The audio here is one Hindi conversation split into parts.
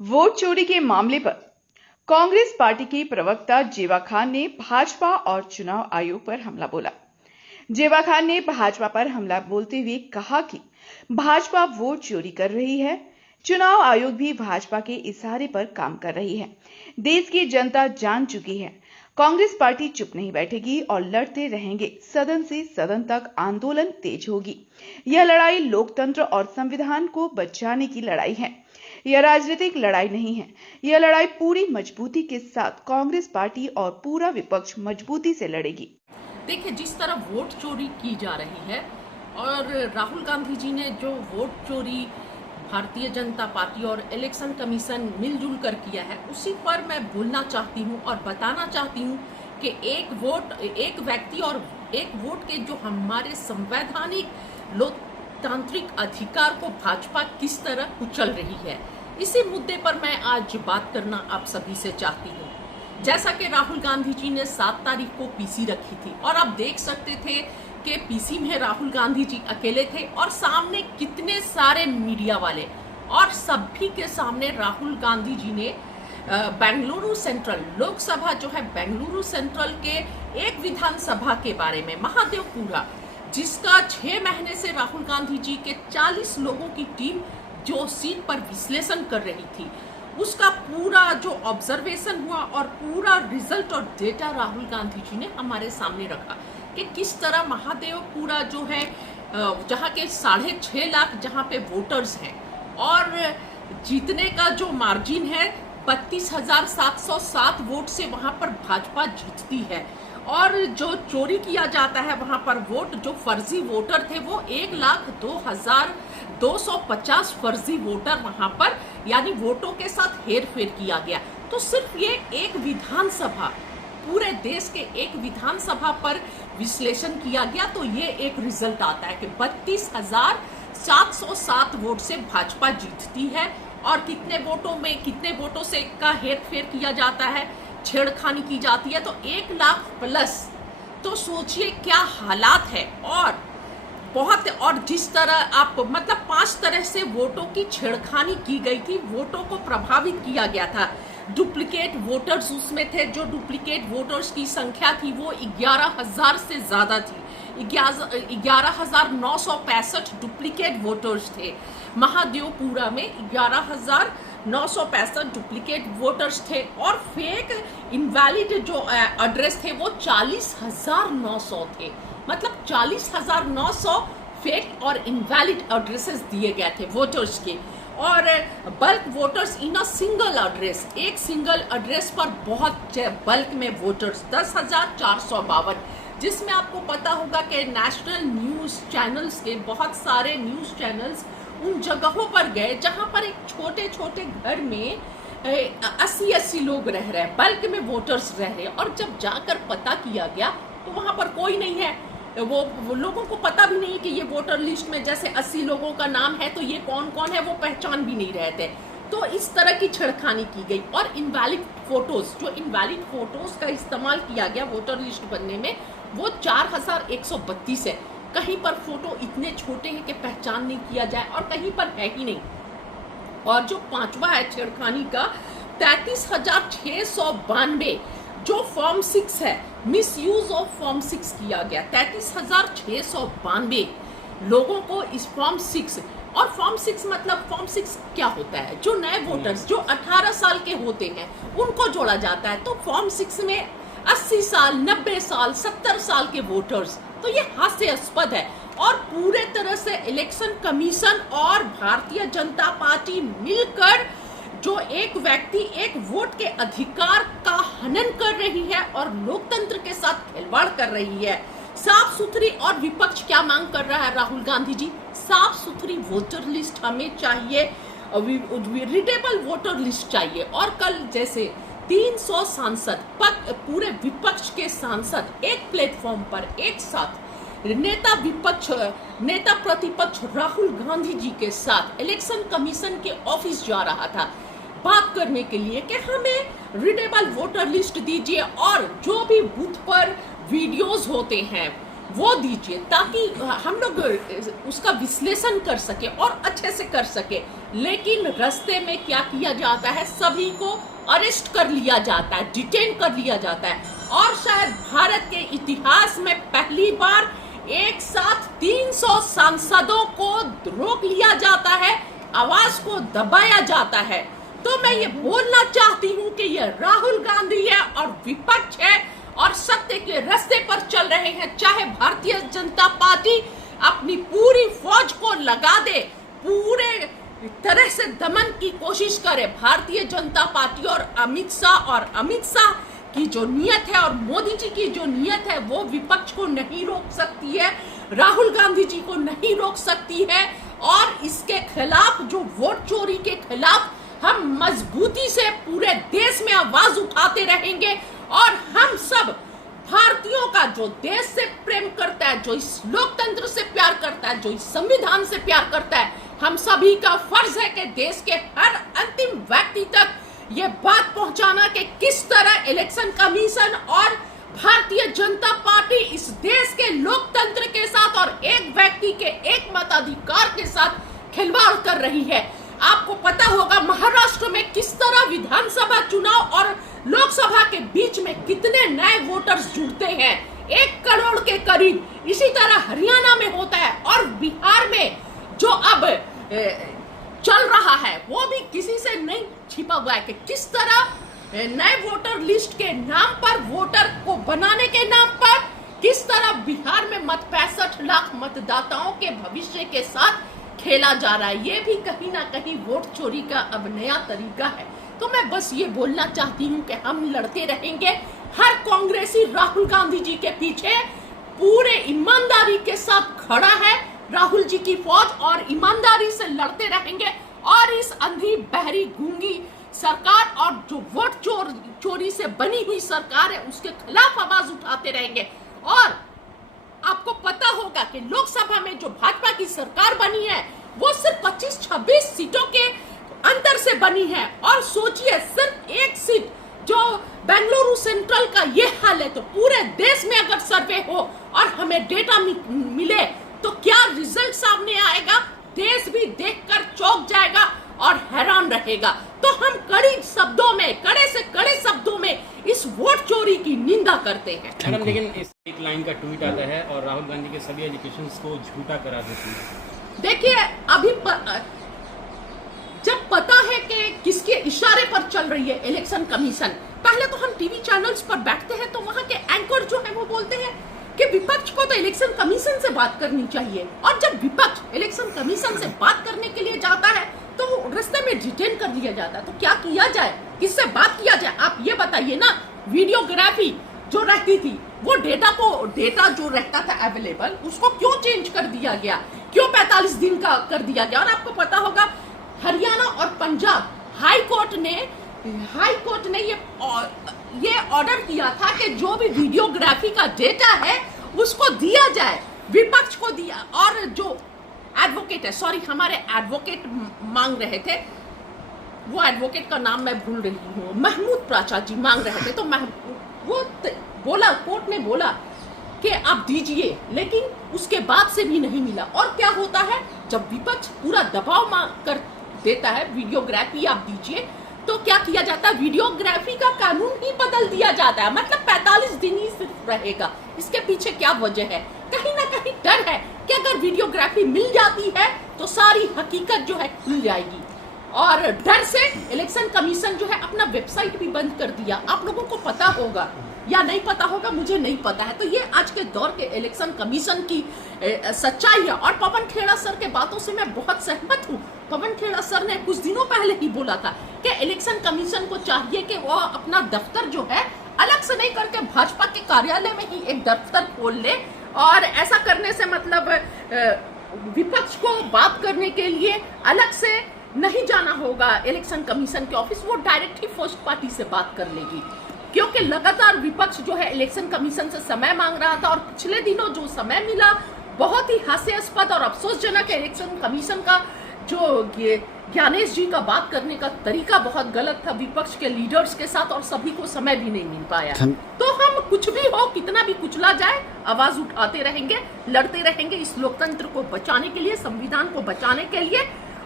वोट चोरी के मामले पर कांग्रेस पार्टी के प्रवक्ता जेवा खान ने भाजपा और चुनाव आयोग पर हमला बोला। जेवा खान ने भाजपा पर हमला बोलते हुए कहा कि भाजपा वोट चोरी कर रही है। चुनाव आयोग भी भाजपा के इशारे पर काम कर रही है। देश की जनता जान चुकी है, कांग्रेस पार्टी चुप नहीं बैठेगी और लड़ते रहेंगे। सदन से सदन तक आंदोलन तेज होगी। यह लड़ाई लोकतंत्र और संविधान को बचाने की लड़ाई है। यह राजनीतिक लड़ाई नहीं है। यह लड़ाई पूरी मजबूती के साथ कांग्रेस पार्टी और पूरा विपक्ष मजबूती से लड़ेगी। देखिए, जिस तरह वोट चोरी की जा रही है और राहुल गांधी जी ने जो वोट चोरी भारतीय जनता पार्टी और इलेक्शन कमीशन मिलजुल कर किया है, उसी पर मैं बोलना चाहती हूँ और बताना चाहती हूँ कि एक वोट, एक व्यक्ति और एक वोट के जो हमारे संवैधानिक लोकतांत्रिक अधिकार को भाजपा किस तरह कुचल रही है, इसी मुद्दे पर मैं आज बात करना आप सभी से चाहती हूँ। जैसा कि राहुल गांधी जी ने 7 तारीख को पीसी रखी थी और आप देख सकते थे कि पीसी में राहुल गांधी जी अकेले थे और सामने कितने सारे मीडिया वाले, और सभी के सामने राहुल गांधी जी ने बेंगलुरु सेंट्रल लोकसभा जो है, बेंगलुरु सेंट्रल के एक विधानसभा के बारे में, महादेवपुरा, जिसका 6 महीने से राहुल गांधी जी के 40 लोगों की टीम जो सीट पर विश्लेषण कर रही थी, उसका पूरा जो ऑब्जर्वेशन हुआ और पूरा रिजल्ट और डेटा राहुल गांधी जी ने हमारे सामने रखा कि किस तरह महादेवपुरा जो है, जहाँ के 6.5 लाख जहाँ पे वोटर्स हैं और जीतने का जो मार्जिन है 32,707 वोट से वहाँ पर भाजपा जीतती है। और जो चोरी किया जाता है वहाँ पर वोट, जो फर्जी वोटर थे वो 1,02,250 फर्जी वोटर वहाँ पर, यानी वोटों के साथ हेर फेर किया गया। तो सिर्फ ये एक विधानसभा, पूरे देश के एक विधानसभा पर विश्लेषण किया गया तो ये एक रिजल्ट आता है कि 32,707 वोट से भाजपा जीतती है। और कितने वोटों से का हेर फेर किया जाता है, छेड़खानी की जाती है, तो 1 लाख प्लस। तो सोचिए क्या हालात है। और जिस तरह आप, मतलब 5 तरह से वोटों की छेड़खानी की गई थी, वोटों को प्रभावित किया गया था। डुप्लीकेट वोटर्स उसमें थे, जो डुप्लीकेट वोटर्स की संख्या थी वो 11,000 से ज्यादा थी। 11,965 डुप्लीकेट वोटर्स थे। महादेवपुरा में 11,965 डुप्लीकेट वोटर्स थे और फेक इनवैलिड जो एड्रेस थे वो 40,900 थे। मतलब 40,900 फेक और इनवैलिड एड्रेसेस दिए गए थे वोटर्स के। और bulk voters in a single address, एक सिंगल एड्रेस पर बहुत बल्क में वोटर्स 10,452, जिसमें आपको पता होगा कि नेशनल न्यूज़ चैनल्स के बहुत सारे न्यूज़ चैनल्स उन जगहों पर गए जहां पर एक छोटे छोटे घर में 80 लोग रह रहे हैं, बल्क में वोटर्स रह रहे हैं। और जब जाकर पता किया गया तो वहां पर कोई नहीं है। वो लोगों को पता भी नहीं कि ये वोटर लिस्ट में जैसे 80 लोगों का नाम है तो ये कौन कौन है वो पहचान भी नहीं रहे थे। तो इस तरह की छेड़खानी की गई। और इनवैलिड फोटोज, जो इनवैलिड फोटोज का इस्तेमाल किया गया वोटर लिस्ट बनने में, वो 4,132 है। कहीं पर फोटो इतने छोटे हैं कि पहचान नहीं किया जाए और कहीं पर है ही नहीं। और जो 5वां है छेड़खानी का, 33,692 जो फॉर्म 6 है, मिस यूज ऑफ फॉर्म 6 किया गया। 33,692 लोगों को इस फॉर्म 6, और फॉर्म 6 मतलब फॉर्म 6 क्या होता है, जो नए वोटर्स जो 18 साल के होते हैं उनको जोड़ा जाता है। तो फॉर्म 6 में 80 साल, 90 साल, 70 साल के वोटर्स, तो ये हास्यास्पद है। और पूरे तरह से इलेक्शन कमीशन और भारतीय जनता पार्टी मिलकर जो एक व्यक्ति एक वोट के अधिकार का हनन कर रही है और लोकतंत्र के साथ खिलवाड़ कर रही है। साफ सुथरी, और विपक्ष क्या मांग कर रहा है राहुल गांधी जी, साफ सुथरी वोटर लिस्ट हमें चाहिए, रीडेबल वोटर लिस्ट चाहिए। और कल जैसे 300 सांसद, पूरे विपक्ष के सांसद एक प्लेटफॉर्म पर एक साथ नेता प्रतिपक्ष राहुल गांधी जी के साथ इलेक्शन कमीशन के ऑफिस जा रहा था बात करने के लिए कि हमें रीडेबल वोटर लिस्ट दीजिए, और जो भी बूथ पर वीडियोस होते हैं वो दीजिए, ताकि हम लोग उसका विश्लेषण कर सके और अच्छे से कर सके। लेकिन रास्ते में क्या किया जाता है, सभी को अरेस्ट कर लिया जाता है, डिटेन कर लिया जाता है। और शायद भारत के इतिहास में पहली बार एक साथ 300 सांसदों को रोक लिया जाता है, आवाज को दबाया जाता है। तो मैं ये बोलना चाहती हूँ कि ये राहुल गांधी है और विपक्ष है और सत्य के रास्ते पर चल रहे हैं। चाहे भारतीय जनता पार्टी अपनी पूरी फौज को लगा दे, पूरे तरह से दमन की कोशिश करे, भारतीय जनता पार्टी और अमित शाह की जो नियत है और मोदी जी की जो नियत है, वो विपक्ष को नहीं रोक सकती है, राहुल गांधी जी को नहीं रोक सकती है। और इसके खिलाफ, जो वोट चोरी के खिलाफ, हम मजबूती से पूरे देश में आवाज उठाते रहेंगे। और हम सब भारतीयों का, जो देश से प्रेम करता है, जो इस लोकतंत्र से प्यार करता है, जो इस संविधान से प्यार करता है, हम सभी का फर्ज है कि देश के हर अंतिम व्यक्ति तक ये बात पहुंचाना कि किस तरह इलेक्शन कमीशन और भारतीय जनता पार्टी इस देश के लोकतंत्र के साथ और एक व्यक्ति के एक मताधिकार के साथ खिलवाड़ कर रही है। आपको पता होगा महाराष्ट्र में किस तरह विधानसभा चुनाव और लोकसभा के बीच में कितने नए वोटर्स जुड़ते हैं, 1 करोड़ के करीब। इसी तरह हरियाणा में होता है और बिहार में जो अब चल रहा है वो भी किसी से नहीं छिपा हुआ है कि किस तरह नए वोटर लिस्ट के नाम पर, वोटर को बनाने के नाम पर, किस तरह बिहार में 65 लाख मतदाताओं के भविष्य के साथ खेला जा रहा है। ये भी कहीं ना कहीं वोट चोरी का अब नया तरीका है। तो मैं बस ये बोलना चाहती हूँ कि हम लड़ते रहेंगे। हर कांग्रेसी राहुल गांधी जी के पीछे पूरे ईमानदारी के साथ खड़ा है। राहुल जी की फौज और ईमानदारी से लड़ते रहेंगे और इस अंधी, बहरी, गूंगी सरकार और जो वोट चोरी से बनी हुई सरकार है, उसके खिलाफ आवाज उठाते रहेंगे। और आपको पता होगा कि लोकसभा में जो भाजपा की सरकार बनी है, वो सिर्फ 25-26 सीटों के अंतर से बनी है। और सोचिए, सिर्फ एक सीट जो बेंगलुरु सेंट्रल का ये हाल है, तो पूरे देश में अगर सर्वे हो और हमें डेटा मिले तो क्या रिजल्ट सामने आएगा, देश भी देखकर चौंक जाएगा और हैरान रहेगा। तो हम कड़े से कड़े शब्दों में इस वोट चोरी की निंदा करते हैं। मैडम, लेकिन इस एक लाइन का ट्वीट आता है और राहुल गांधी के सभी एलिगेशंस को झूठा करा देती है। देखिए, अभी जब पता है कि किसके इशारे पर चल रही है इलेक्शन कमीशन, पहले तो हम टीवी चैनल्स पर बैठते हैं तो वहां के एंकर जो है वो बोलते हैं कि विपक्ष को तो इलेक्शन कमीशन से बात करनी चाहिए। और जब विपक्ष इलेक्शन कमीशन से बात करने के लिए जाता है तो वो रास्ते में डिटेन कर लिया जाता है। तो क्या किया जाए, किससे बात किया जाए, आप ये बताइए ना। वीडियोग्राफी जो रहती थी, वो डेटा जो रहता था अवेलेबल, उसको क्यों चेंज कर दिया गया, क्यों 45 दिन का कर दिया गया। और आपको पता होगा हरियाणा और पंजाब हाई कोर्ट ने ये ऑर्डर किया था कि जो भी वीडियोग्राफी का डेटा है उसको दिया जाए, विपक्ष को दिया। और जो एडवोकेट है, सॉरी, हमारे एडवोकेट मांग रहे थे, वो एडवोकेट का नाम मैं भूल रही हूँ, महमूद प्राचा जी मांग रहे थे। तो वो बोला, कोर्ट ने बोला कि आप दीजिए, लेकिन उसके बाद से भी नहीं मिला। और क्या होता है, जब विपक्ष पूरा दबाव कर देता है, वीडियोग्राफी आप दीजिए, तो क्या किया जाता है, वीडियोग्राफी का कानून ही बदल दिया जाता है। मतलब 45 दिन ही सिर्फ रहेगा। इसके पीछे क्या वजह है, कहीं ना कहीं डर है कि अगर वीडियोग्राफी मिल जाती है तो सारी हकीकत जो है खुल जाएगी। और डर से इलेक्शन कमीशन जो है अपना वेबसाइट भी बंद कर दिया। आप लोगों को पता होगा या नहीं पता होगा, मुझे नहीं पता है। तो ये आज के दौर के इलेक्शन कमीशन की सच्चाई है। और पवन खेड़ा सर के बातों से मैं बहुत सहमत हूँ। पवन खेड़ा सर ने कुछ दिनों पहले ही बोला था कि इलेक्शन कमीशन को चाहिए कि वो अपना दफ्तर जो है अलग से नहीं करके भाजपा के कार्यालय में ही एक दफ्तर खोल ले। और ऐसा करने से मतलब विपक्ष को बात करने के लिए अलग से नहीं जाना होगा इलेक्शन कमीशन के ऑफिस, वो डायरेक्ट ही फर्स्ट पार्टी से बात कर लेगी। क्योंकि लगातार विपक्ष जो है इलेक्शन कमीशन से समय मांग रहा था और पिछले दिनों जो समय मिला बहुत ही हास्यास्पद और अफसोसजनक है। इलेक्शन कमीशन का जो ज्ञानेश जी का बात करने का तरीका बहुत गलत था विपक्ष के लीडर्स के साथ, और सभी को समय भी नहीं मिल पाया। तो हम कुछ भी हो, कितना भी कुचला जाए, आवाज उठाते रहेंगे, लड़ते रहेंगे इस लोकतंत्र को बचाने के लिए, संविधान को बचाने के लिए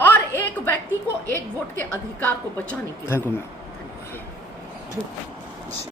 और एक व्यक्ति को एक वोट के अधिकार को बचाने के लिए। Thank you ma'am.